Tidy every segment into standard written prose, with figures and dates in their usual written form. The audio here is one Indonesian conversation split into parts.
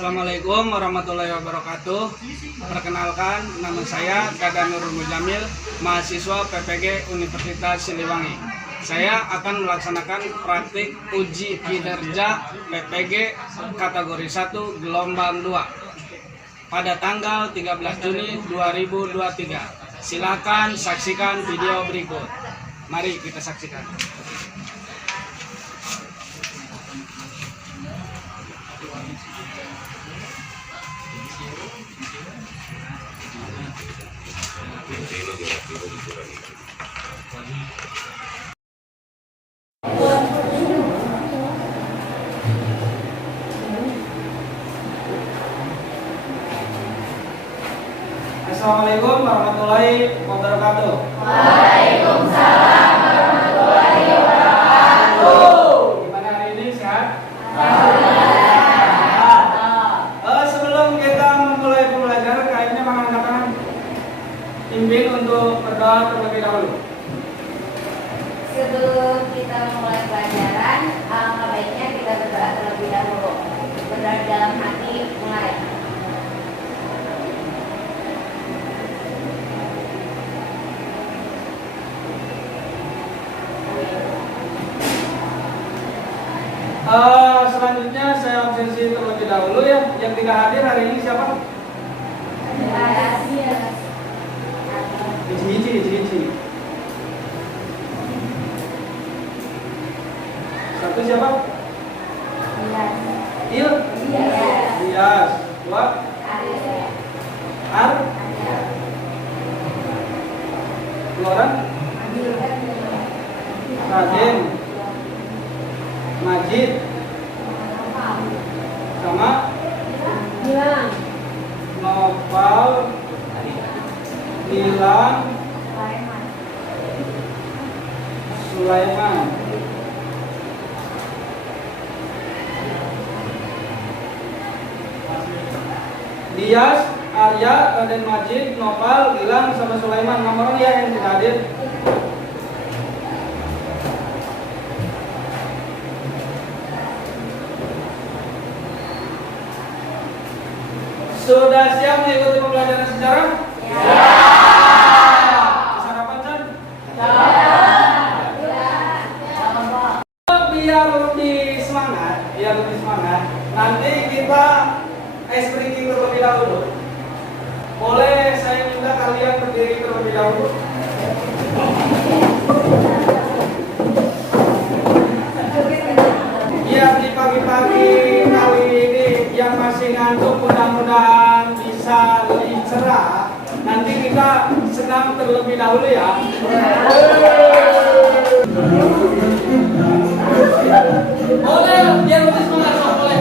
Assalamualaikum warahmatullahi wabarakatuh. Perkenalkan, nama saya Dadan Nurul Mujamil, mahasiswa PPG Universitas Siliwangi. Saya akan melaksanakan praktik uji kinerja PPG kategori 1 gelombang 2 pada tanggal 13 Juni 2023. Silakan saksikan video berikut. Mari kita saksikan. Assalamualaikum warahmatullahi wabarakatuh. Waalaikumsalam warahmatullahi wabarakatuh. Gimana hari ini, sehat? Alhamdulillah. Sebelum kita memulai pembelajaran, kayaknya mengatakan pimpin untuk berdoa terlebih dahulu. Sebelum kita mulai pelajaran, alangkah baiknya kita berdoa terlebih dahulu. Berdoa dalam hati, mulai. Selanjutnya saya absensi terlebih dahulu ya. Yang tidak hadir hari ini siapa? Cici. Satu siapa? Dias. Dua? Ar? Dua orang? Raden, Majid, sama Nopal, Nilang, Sulaiman. Dias, Arya, Raden Majid, Nopal, Gilang, sama Sulaiman. Nomornya ya yang tidak hadir. Sudah siap mengikuti pembelajaran sejarah? Ya. Sarapan, Chan? Biar lebih semangat, nanti kita ice breaking terlebih dahulu. Boleh saya minta kalian berdiri terlebih dahulu? Biar di pagi-pagi kali ini yang masih ngantuk mudah-mudahan bisa lebih cerah. Nanti kita senam terlebih dahulu ya. Boleh, biar lebih semangat, boleh.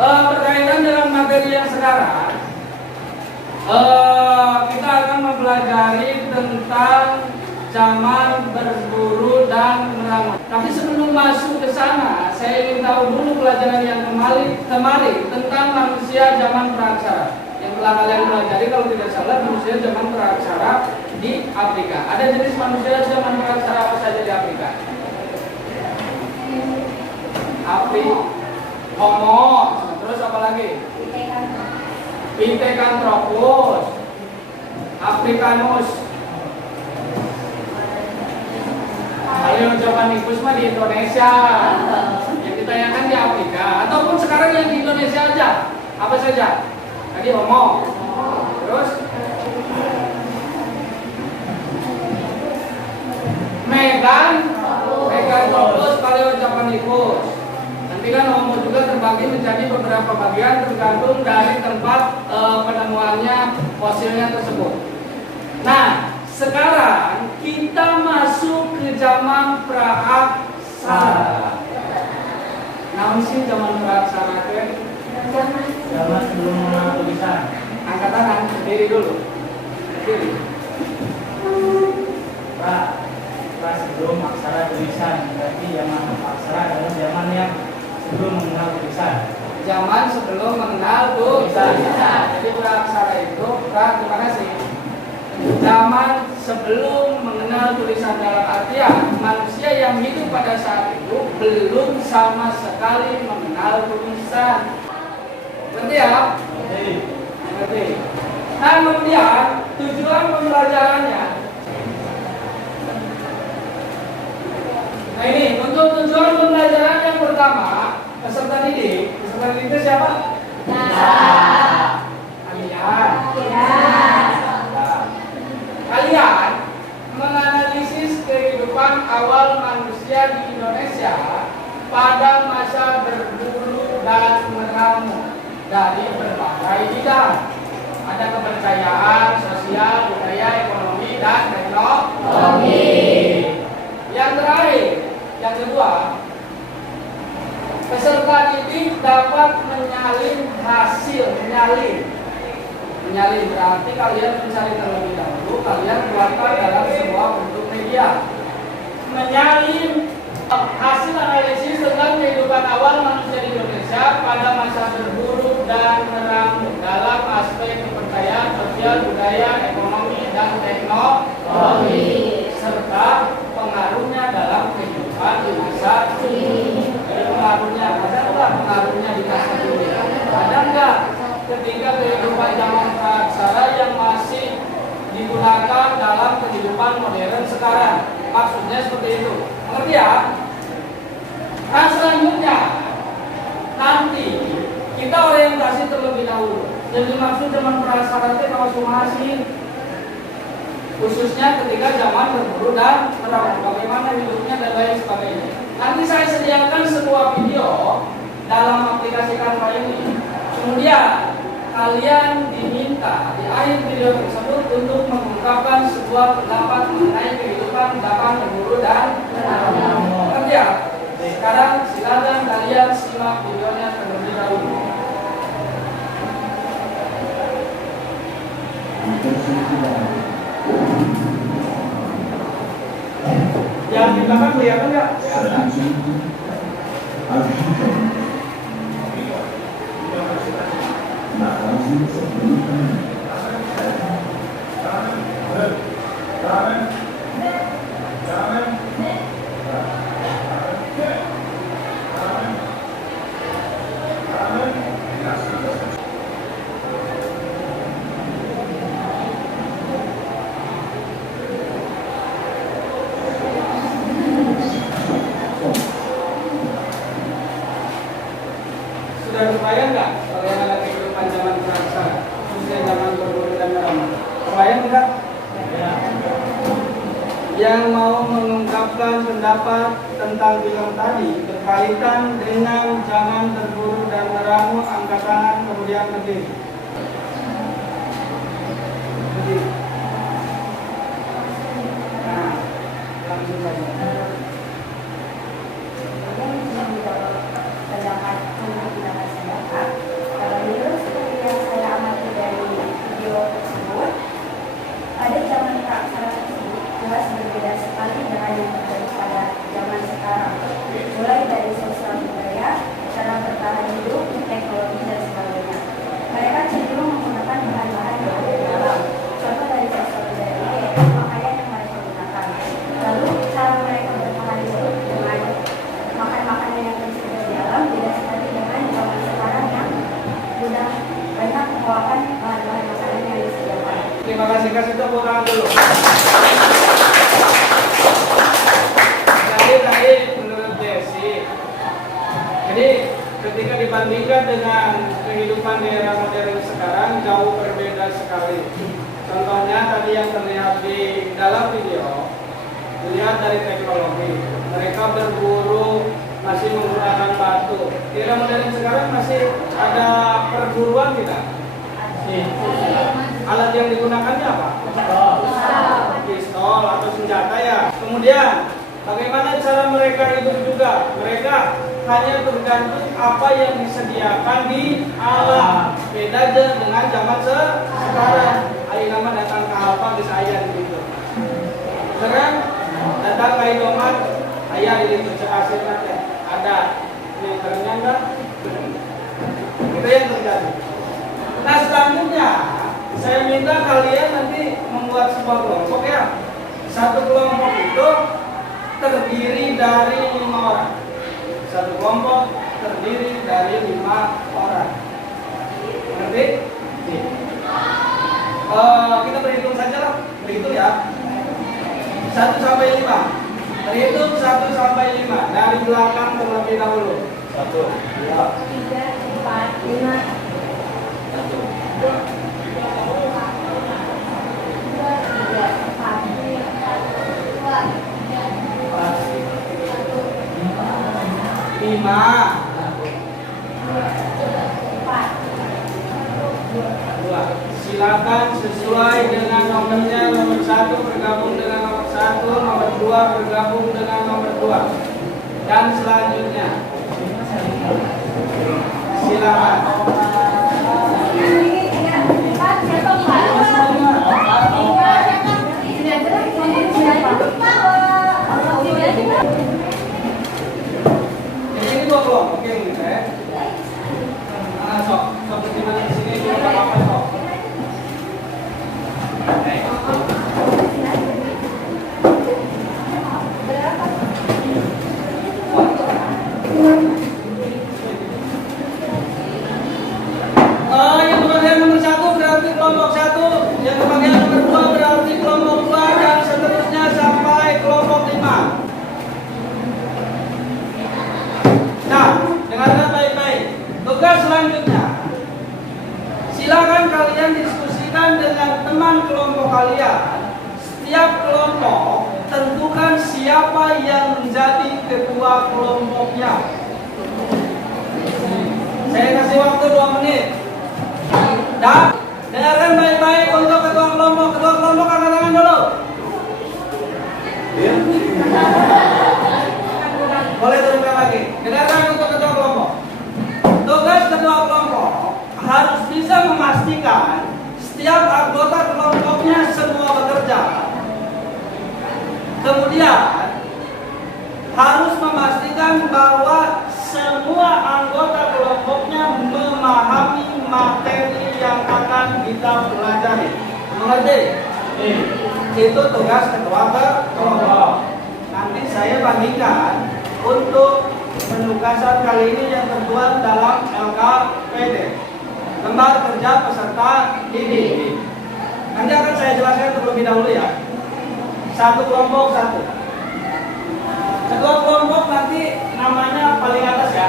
Berkaitan dengan materi yang sekarang, kita akan mempelajari tentang zaman berburu dan meramu. Tapi sebelum masuk ke sana, saya ingin tahu dulu pelajaran yang kemarin tentang manusia zaman praaksara. Yang telah kalian pelajari kalau tidak salah, manusia zaman praaksara di Afrika. Ada jenis manusia zaman praaksara apa saja di Afrika? Homo, terus apa lagi? Pithecanthropus, Africanus. Palyojavanicus mah di Indonesia. Yang ditanyakan di Afrika ataupun sekarang yang di Indonesia aja. Apa saja? Tadi Homo. Terus terbagi menjadi beberapa bagian tergantung dari tempat penemuannya fosilnya tersebut. Nah, sekarang kita masuk ke zaman praaksara. Namun sih zaman praaksara itu Zaman sebelum mengenal tulisan. angkat tangan, berdiri dulu. Berdiri. Pra sebelum aksara tulisan. Berarti zaman aksara adalah zaman yang sebelum mengenal tulisan. Zaman sebelum mengenal tulisan. Jadi praaksara itu gimana sih? Zaman sebelum mengenal tulisan, dalam artian manusia yang hidup pada saat itu belum sama sekali mengenal tulisan. Ngerti ya? Ngerti. Nah, kemudian tujuan pembelajarannya. Nah, ini untuk tujuan pembelajaran yang pertama, peserta didik itu siapa? Kalian menganalisis kehidupan awal manusia di Indonesia pada masa berburu dan meramu dari berbagai bidang. Ada kepercayaan, sosial, budaya, ekonomi, dan teknologi. Yang terakhir, yang kedua, peserta didik dapat menyalin hasil, menyalin berarti kalian mencari terlebih dahulu, kalian keluarkan dalam sebuah bentuk media. Menyalin hasil analisis tentang kehidupan awal manusia di Indonesia pada masa berburu dan meramu dalam aspek kepercayaan, sosial, budaya, ekonomi, dan teknologi, serta pengaruhnya dalam kehidupan di masa ini. Jadi pengaruhnya, ada nggak pengaruhnya di masa ini? Ada nggak ketika kehidupan zaman praaksara yang masih digunakan dalam kehidupan modern sekarang? Maksudnya seperti itu. Mengerti ya? Nah, selanjutnya nanti kita orientasi terlebih dahulu. Jadi maksud zaman praaksara itu masih khususnya ketika zaman berburu dan meramu, bagaimana hidupnya dan lain sebagainya. Nanti saya sediakan sebuah video dalam aplikasi Canva ini. Kemudian kalian diminta di akhir video tersebut untuk mengungkapkan sebuah pendapat mengenai kehidupan zaman berburu dan meramu. Kerja. Sekarang silakan kalian simak videonya terlebih dahulu. Yang di belakang kelihatan nggak? Sudah kebayang nggak bagaimana kehidupan zaman praaksara, khususnya zaman berburu dan meramu? Kebayang nggak? Yang mau mengungkapkan pendapat tentang film tadi berkaitan dengan zaman berburu dan meramu, angkat tangan kemudian berdiri. Nah, langsung saja. Pada zaman praaksara tersebut jelas berbeda sekali dengan yang terjadi pada zaman sekarang, mulai dari sosial budaya, cara bertahan hidup, teknologi, dan sebagainya. Mereka cenderung menggunakan bahan-bahan yang ada di alam. Contoh dari sosial budaya ini yaitu pakaian yang mereka gunakan. Lalu cara mereka bertahan hidup dengan makan makanan yang tersedia di alam beda sekali dengan zaman sekarang yang sudah banyak mengeluarkan bahan-bahan makanan yang disediakan. Terima kasih, kasih tepuk tangan dulu. Tadi menurut Desi, jadi ketika dibandingkan dengan kehidupan di era modern sekarang jauh berbeda sekali. Contohnya tadi yang terlihat di dalam video, dilihat dari teknologi. Mereka berburu masih menggunakan batu. Di era modern sekarang masih ada perguruan tidak? Alat yang digunakannya apa? Pistol atau senjata ya. Kemudian bagaimana cara mereka hidup juga? Mereka hanya tergantung apa yang disediakan di alam. Beda dengan zaman sekarang. Ayo nama datang ke apa di saya gitu. Sekarang datang ke Indomaret, ayah di situ hasil nanti ada yang ternyata itu yang terjadi. Nah selanjutnya saya minta kalian nanti membuat sebuah kelompok ya. Satu kelompok itu terdiri dari 5 orang. Satu kelompok terdiri dari 5 orang. Ngerti? Kita berhitung saja lah. Berhitung ya. 1 sampai 5. Berhitung 1 sampai 5 dari belakang terlebih dahulu. 1, 2, 3, 4, 5. 2. Silakan sesuai dengan nomornya. Nomor 1 bergabung dengan nomor 1, nomor 2 bergabung dengan nomor 2. Dan selanjutnya silakan. Jadi ini 2 kelompok, oke ini ya. Sok di sini juga apa sok. Yang kebagian nomor 1 berarti kelompok 1, yang kebagian nomor 2 berarti kelompok 2 dan seterusnya sampai kelompok 5. Nah, dengarkan baik-baik. Tugas selanjutnya, silakan kalian diskusikan dengan teman kelompok kalian. Setiap kelompok tentukan siapa yang menjadi ketua kelompoknya. Saya kasih waktu 2 menit. Dan dengarkan baik-baik untuk ketua kelompok. Ketua kelompok angkat tangan dulu. Boleh turunkan lagi. Dengarkan untuk ketua kelompok. Tugas ketua kelompok harus bisa memastikan setiap anggota kelompoknya semua bekerja. Kemudian harus memastikan bahwa semua anggota kelompoknya memahami materi yang akan kita pelajari. Mengerti? Itu tugas ketua kelompok. Nanti saya bagikan untuk penugasan kali ini yang tertuang dalam LKPD, lembar kerja peserta didik. Nanti akan saya jelaskan terlebih dahulu ya. Satu kelompok 1. Ketua kelompok nanti namanya paling atas ya.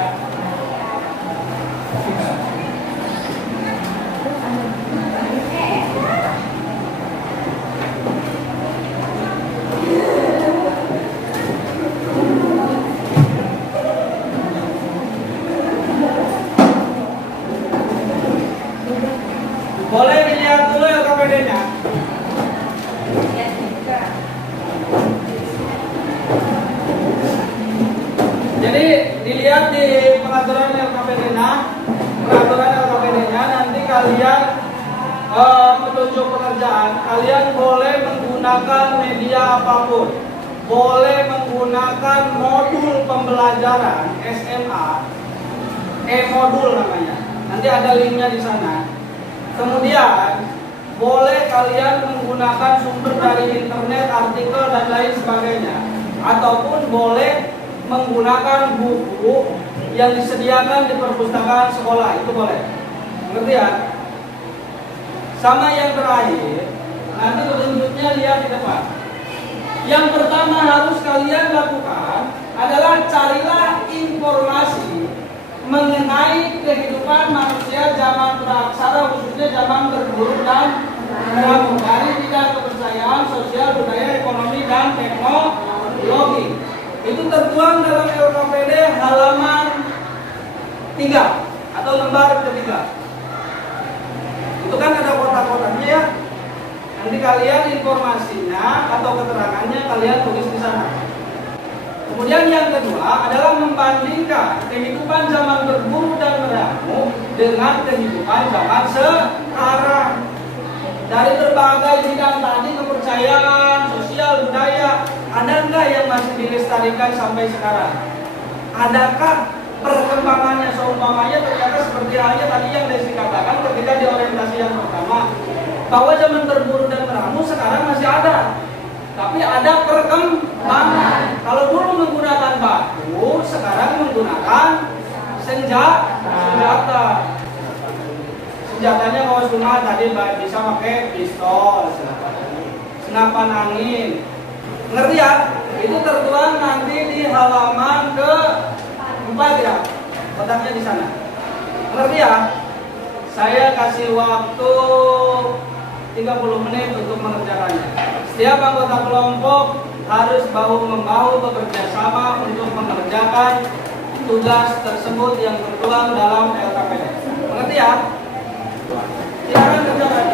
Boleh dilihat dulu LKPD-nya. Jadi dilihat di pengaturan LKPD-nya, nanti kalian petunjuk pekerjaan, kalian boleh menggunakan media apapun, boleh menggunakan modul pembelajaran SMA, modul namanya. Nanti ada linknya di sana. Kemudian boleh kalian menggunakan sumber dari internet, artikel dan lain sebagainya, ataupun boleh menggunakan buku yang disediakan di perpustakaan sekolah, itu boleh. Ngerti ya? Sama yang terakhir, nanti petunjuknya lihat di depan. Yang pertama harus kalian lakukan adalah carilah informasi mengenai kehidupan manusia zaman praksara, khususnya zaman berguru dan meramu, dari bidang kepercayaan, sosial, budaya, ekonomi, dan teknologi. Itu tertuang dalam LKPD halaman 3 atau lembar ketiga. Itu kan ada kotak-kotaknya ya. Nanti kalian informasinya atau keterangannya kalian tulis di sana. Kemudian yang kedua adalah membandingkan kehidupan zaman berburu dan meramu dengan kehidupan zaman sekarang. Dari berbagai bidang tadi, kepercayaan, sosial, budaya, ada nggak yang masih dilestarikan sampai sekarang? Adakah perkembangannya seumpamanya ternyata seperti halnya tadi yang Desi katakan ketika di orientasi yang pertama, bahwa zaman berburu dan meramu sekarang masih ada, tapi ada perkembangan. Kalau dulu menggunakan batu, sekarang menggunakan senjata. Senjatanya kalau cuma tadi bisa pakai pistol, senapan angin. Ngerti ya? Itu tertuang nanti di halaman ke-4 ya. Kotaknya di sana. Ngerti ya? Saya kasih waktu 30 menit untuk mengerjakannya. Setiap anggota kelompok harus bahu-membahu bekerja sama untuk mengerjakan tugas tersebut yang tertuang dalam LKPD. Mengerti ya? Silakan kerjakan.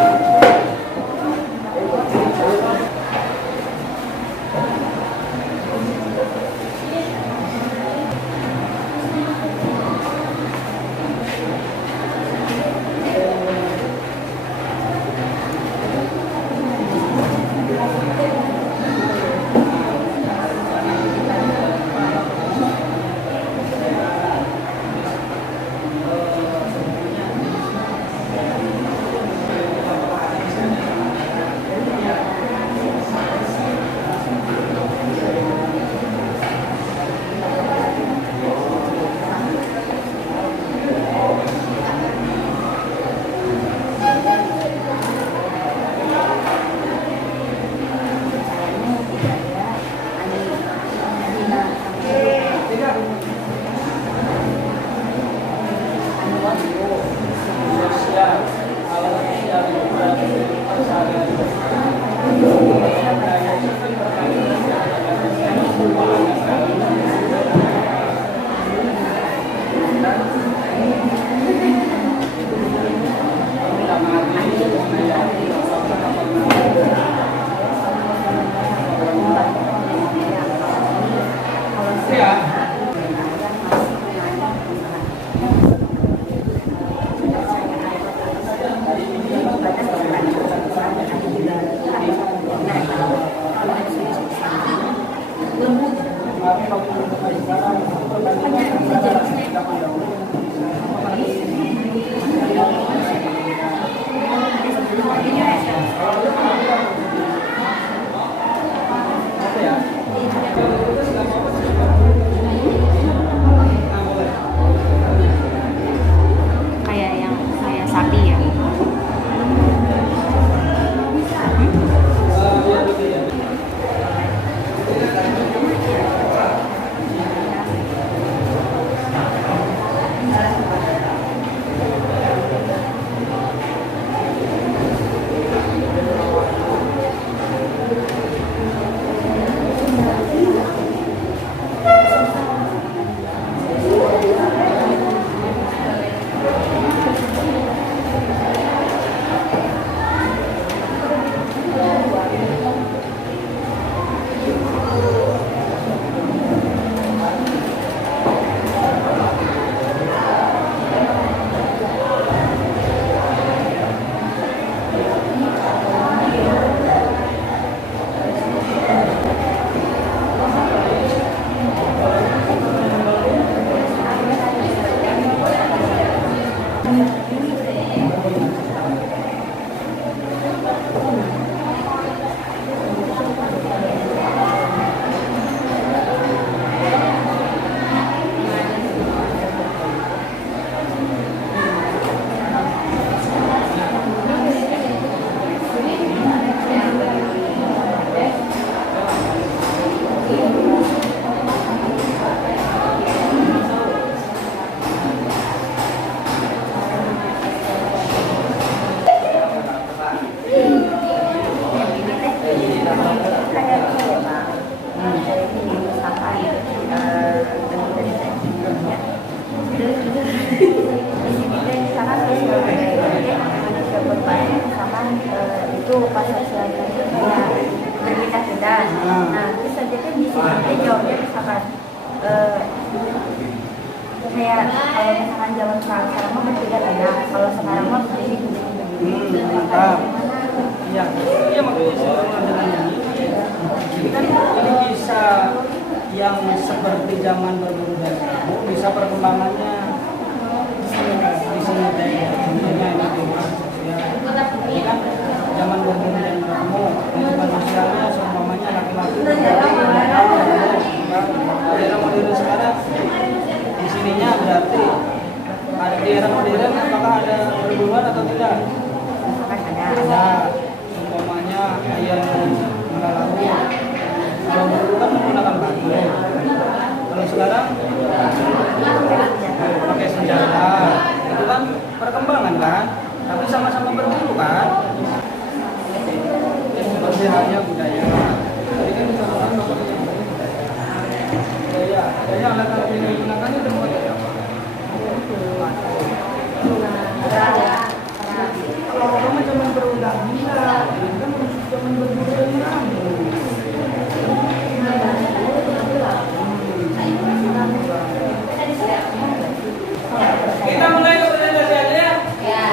itu pasal selanjutnya kayak berbeda-beda. Nah, terus saja kan di sini dia jawabnya misalkan kayak kalau misalkan zaman sekarang mah berbeda-beda, kalau sekarang mah begini. Mantap. Iya, iya makanya saya mengambilnya. Jadi kan ini bisa yang seperti zaman berburu dan kamu bisa perkembangannya di sini tentunya ini cuma ya. Jadi kan zaman berburu dan kamu kehidupan sosialnya semuanya laki-laki. Di era modern sekarang di sininya berarti ada di era modern apakah ada perburuan atau tidak? Ada, umpamanya ayam melalui kalau dulu kan menggunakan batu, kalau sekarang pakai senjata, itu kan perkembangan kan, tapi sama-sama berburu kan, ya, seperti halnya budaya. Jadi kan misalkan budaya alat-alat yang digunakan itu buat apa? Kalau kamu zaman perundang-undang, kan zaman berburu dan meramu. Kita mulai presentasinya. Ya.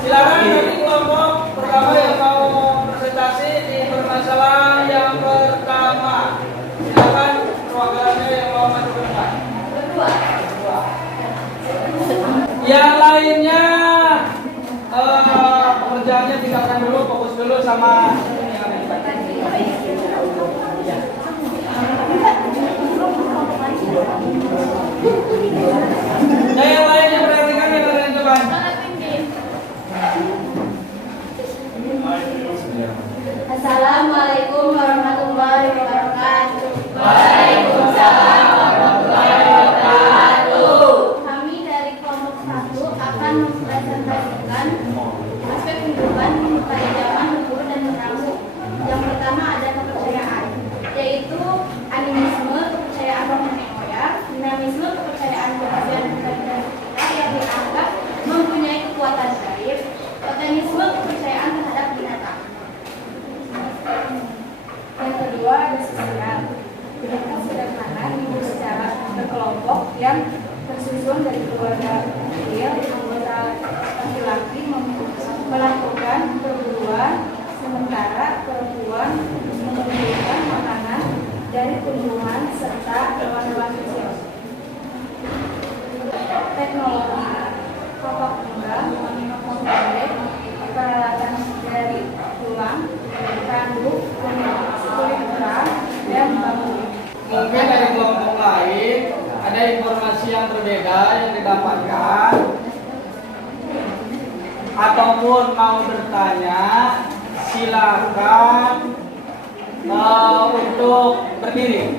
Silakan dari kelompok pertama yang mau presentasi di permasalahan yang pertama. Silakan perwakilannya yang mau maju ke depan. Berdua. Yang lainnya pekerjaannya tinggalkan dulu, fokus dulu sama yang ada di depan. Ya, yang lainnya perhatikan yang ada di depan. Assalamualaikum warahmatullahi wabarakatuh. Waalaikumsalam warahmatullahi wabarakatuh. Kami dari kelompok 1 akan mempresentasikan aspek kehidupan pada zaman berburu dan meramu. Yang pertama ada kepercayaan, yaitu animisme, kepercayaan roh nenek moyang, dinamisme, kepercayaan kepercayaan kita yang dianggap mempunyai kekuatan gaib, totemisme, kepercayaan terhadap binatang. Yang kedua ada sosial, binatang sederhana hidup secara berkelompok yang tersusun dari keluarga kecil. Anggota laki-laki melakukan perburuan, sementara perempuan mengumpulkan makanan dari tumbuhan serta hewan-hewan kecil. Teknologi, kotak tunggal, pendek, peralatan dari tulang, tanduk, kulit kerang, dan bambu. Mungkin dari kelompok lain ada informasi yang berbeda yang didapatkan ataupun mau bertanya, silakan untuk berdiri.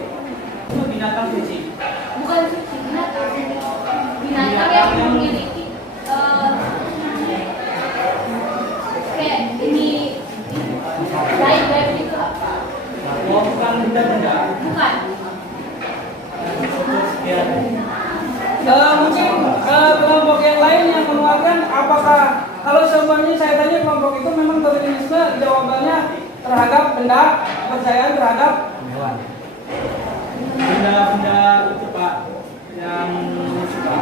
Itu binatang suci. Bukan suci, binatang yang memiliki kayak ini baik-baik itu apa? Oh, bukan benda-benda. Bukan. Mungkin kelompok yang lain yang mengeluarkan apakah kalau semuanya saya tanya kelompok itu memang totemisme, jawabannya terhadap benda, kepercayaan terhadap hewan. Benda-benda itu Pak yang suka.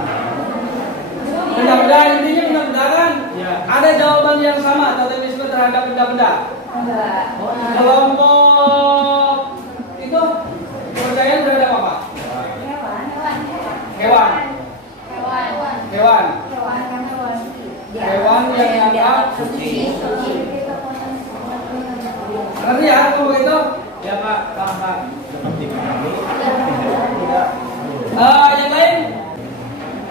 Benda-benda intinya benda-benda kan? Ya. Ada jawaban yang sama totemisme terhadap benda-benda. Enggak. Kelompok itu kepercayaan terhadap apa? Hewan. Hewan yang dianggap suci. Ngerti ya kalau begitu? Ya Pak, paham. Yang lain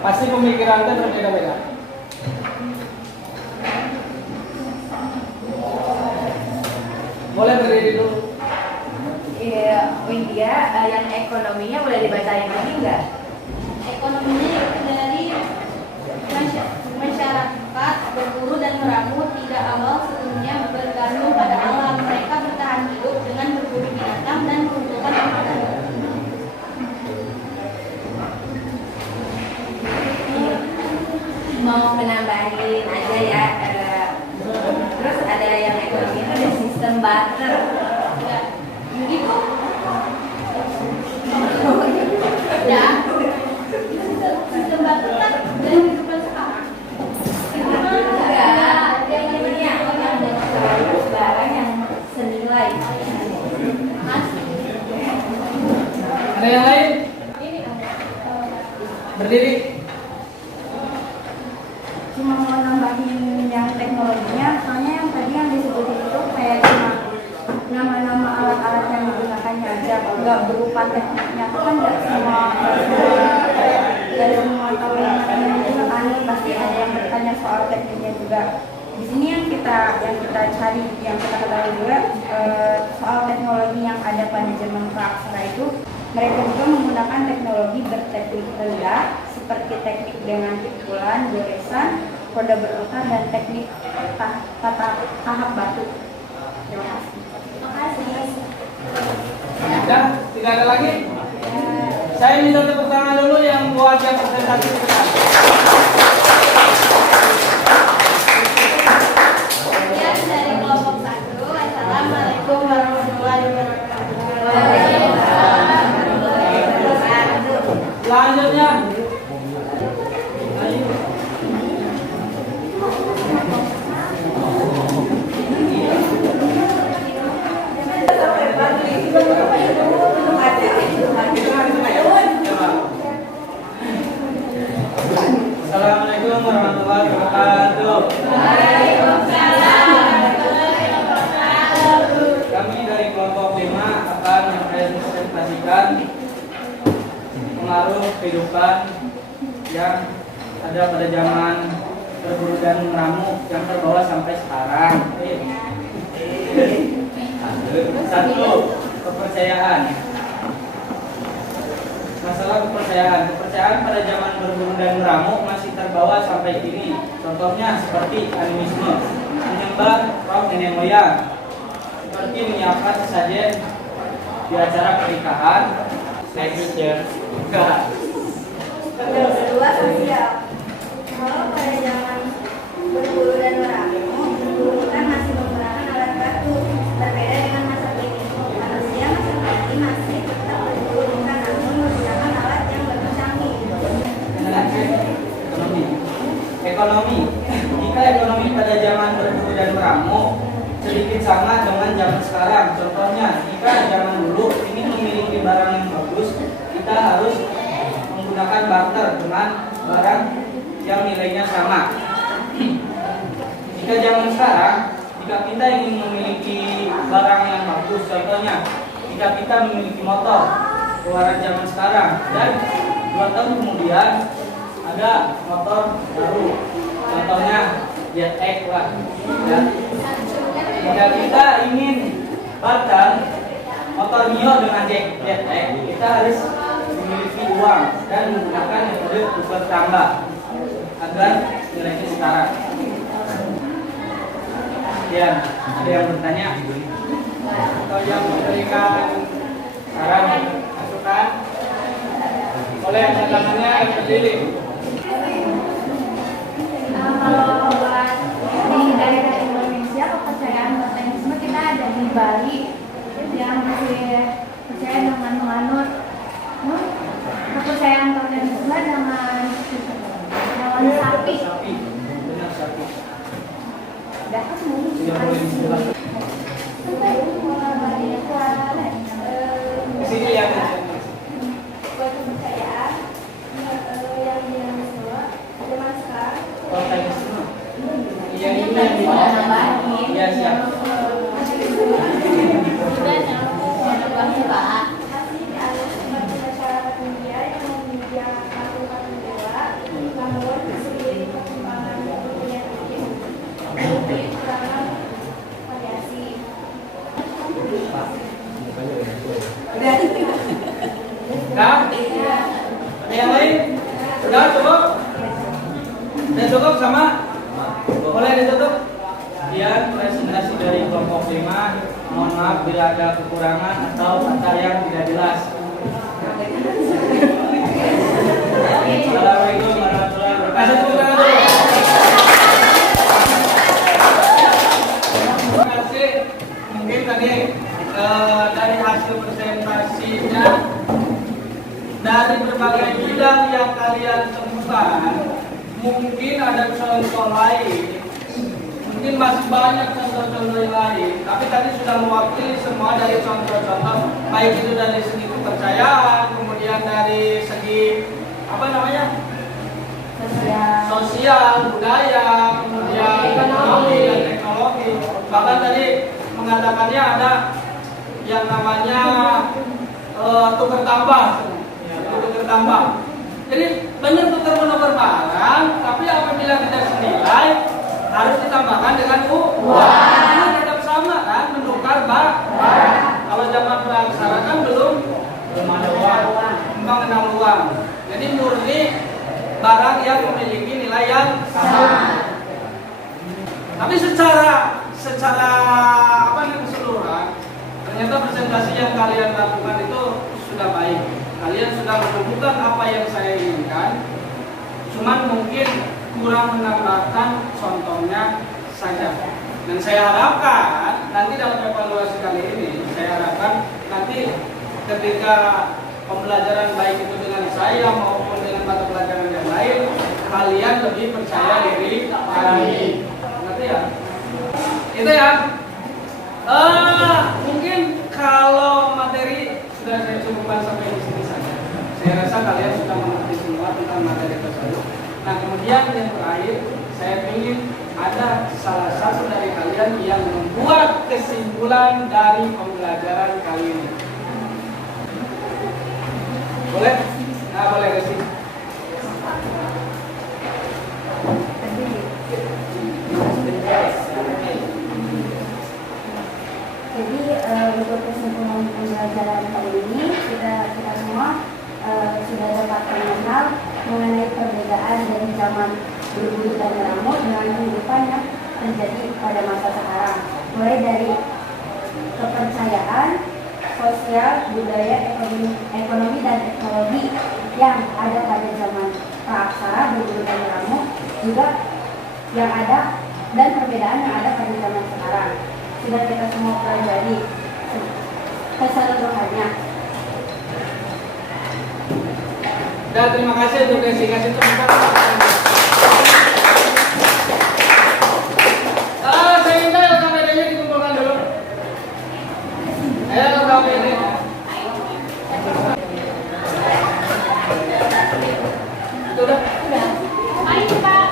pasti pemikiran Anda berbeda-beda. Boleh berdiri dulu. Iya, India yang ekonominya boleh dibacain lagi nggak? Ekonominya itu dari masyarakat berburu dan meramu tidak awal sebelumnya bergantung pada alam. Mereka bertahan hidup dengan berburu binatang dan mengumpulkan makanan. Mau menambahin aja ya. Terus ada yang sistem barter. Gitu. Ya. Sistem barter kan dari kehidupan sekarang. Enggak, yang ini yang barang yang senilai. Ada yang lain? Berdiri. Cuma mau nambahin yang teknologinya, soalnya yang tadi yang disebutin itu kayak cuma nama-nama alat-alat yang digunakannya aja, nggak berupa tekniknya. Itu kan nggak semua tahu yang digunakan, pasti ada yang bertanya soal tekniknya juga. Di sini yang kita cari, yang kita ketahui juga soal teknologi yang ada pada zaman praksara itu, mereka juga menggunakan teknologi berteknik rendah seperti teknik dengan pikulan, goresan, roda berutar, dan teknik tahap batu. Terima kasih. Sudah, tidak ada lagi? Saya minta tepuk tangan dulu yang buat yang presentasi ke depan. Sekian dari kelompok 1. Assalamualaikum warahmatullahi wabarakatuh. Selanjutnya. Assalamualaikum warahmatullahi wabarakatuh. Kami dari kelompok 5 akan mempresentasikan pengaruh kehidupan yang ada pada zaman berburu dan meramu yang terbawa sampai sekarang. Satu, kepercayaan. Masalah kepercayaan pada zaman berburu dan meramu masih terbawa sampai kini. Contohnya seperti animisme, menyembah roh nenek moyang, seperti menyiapkan sesajen di acara pernikahan. Selanjutnya, Kedua, sosial. Kalau pada zaman berburu dan meramu, berburu kan masih menggunakan alat batu, berbeda dengan masa kini. Manusia masa kini masih tetap berburu ikan, namun menggunakan alat yang lebih canggih. Ekonomi. Jika ekonomi pada zaman berburu dan meramu sedikit sama dengan zaman sekarang. Contohnya, jika zaman dulu ingin memiliki barang yang bagus, kita harus menggunakan barter dengan barang yang nilainya sama. Jika zaman sekarang, jika kita ingin memiliki barang yang bagus, contohnya, jika kita memiliki motor keluaran zaman sekarang dan 2 tahun kemudian ada motor baru, contohnya Jet X lah. Ya. Jika kita ingin barter motor Mio dengan Jet X, kita harus memiliki uang dan menggunakan metode tukar tambah agar nilainya setara. Ya, ada yang bertanya atau yang memberikan saran, masukan? Boleh angkat tangannya dan berdiri. Kalau buat di daerah Indonesia, kepercayaan Batanisme kita ada di Bali yang masih percaya dengan menganut kepercayaan Batanisme dengan sapi. Benar sapi. Udah semua. Sini ya. Buat kepercayaan yang semua zaman sekarang. Batanisme. Iya ini yang di mana? Iya siap. Masih ada sebagian masyarakat India yang menyediakan dewa, namun seiring perkembangan dunia ini kurang variasi. Dah? Ada yang lain? Sudah cukup? Sudah cukup sama? Boleh ditutup? Sekian presentasi dari kelompok 5. Mohon maaf bila ada kekurangan atau kata yang tidak jelas. Assalamualaikum warahmatullahi wabarakatuh. Terima kasih. mungkin tadi dari hasil presentasinya dari berbagai bidang yang kalian temukan, mungkin ada contoh lain, mungkin masih banyak contoh-contoh yang lain, tapi tadi sudah mewakili semua dari contoh-contoh, baik itu dari segi kepercayaan, kemudian dari segi apa namanya, sosial, budaya, kemudian ekonomi dan teknologi. Bahkan tadi mengatakannya ada yang namanya tukar tambah, tukar tambah. Jadi benar tukar menukar barang, tapi apabila tidak senilai harus ditambahkan dengan uang. Ini tetap sama kan, menukar barang. Kalau zaman praksara kan belum ada uang, mengenal uang. Jadi murni barang yang memiliki nilai yang sama. Tapi secara apa namanya keseluruhan, ternyata presentasi yang kalian lakukan itu sudah baik. Kalian sudah menemukan apa yang saya inginkan. Cuman mungkin kurang menambahkan contohnya saja. Dan saya harapkan nanti dalam evaluasi kali ini, saya harapkan nanti ketika pembelajaran baik itu dengan saya maupun dengan mata pelajaran yang lain, kalian lebih percaya diri kami. Ngerti ya? Itu ya. Mungkin kalau materi sudah saya cukupkan sampai di sini saja. Saya rasa kalian sudah mengerti semua tentang materi tersebut. Nah, kemudian yang terakhir, saya ingin ada salah satu dari kalian yang membuat kesimpulan dari pembelajaran kali ini. Boleh? Nah, boleh Resi. Jadi untuk kesimpulan pembelajaran kali ini kita semua sudah dapat mengenal mengenai perbedaan dari zaman berburu dan rambut dengan kehidupan yang terjadi pada masa sekarang, mulai dari kepercayaan, sosial, budaya, ekonomi dan teknologi yang ada pada zaman praksara berburu dan rambut, juga yang ada dan perbedaan yang ada pada zaman sekarang. Sudah kita semua pelajari keseluruhannya. Dan terima kasih untuk kasih teman-teman. Saya minta kameranya dikumpulkan dulu. Ayo kameranya. Itu udah? Ayo Pak.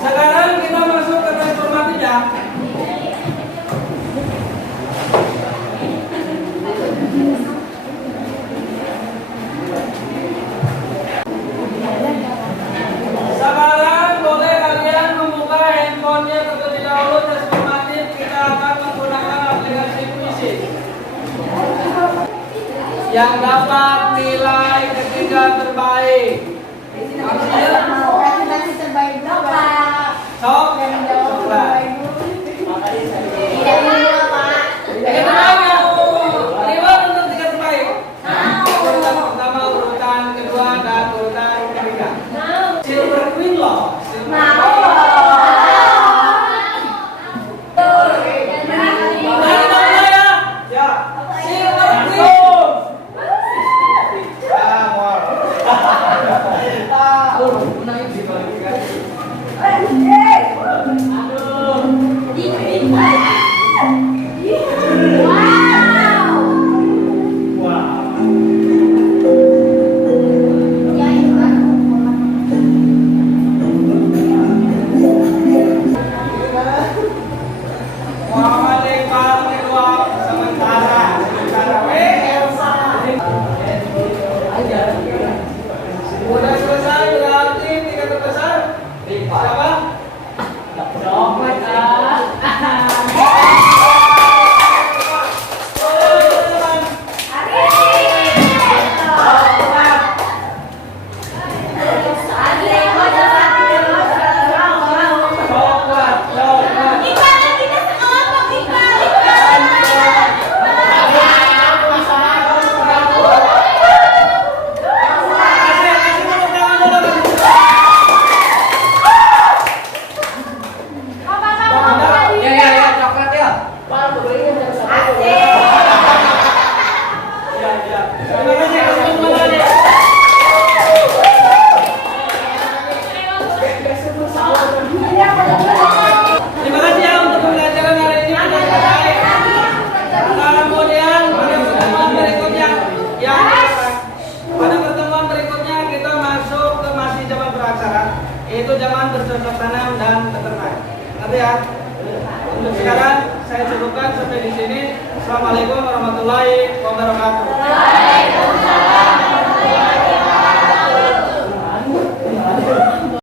Sekarang kita masuk ke transformatif ya. Sekarang boleh kalian membuka handphonenya terlebih dahulu. Transformatif kita akan menggunakan aplikasi puisi yang dapat nilai ketiga terbaik. Presentasi terbaik berapa? Sok, Tidak dulu Pak. tiga terbaik mau reward untuk tiga terbaik. Urutan pertama, urutan kedua, dan urutan ketiga. Silver Queen loh. Udah selesai berarti tiga yaitu zaman bercocok tanam dan peternak. Nanti ya. Untuk sekarang saya cukupkan sampai di sini. Assalamualaikum warahmatullahi wabarakatuh. Waalaikumsalam warahmatullahi wabarakatuh.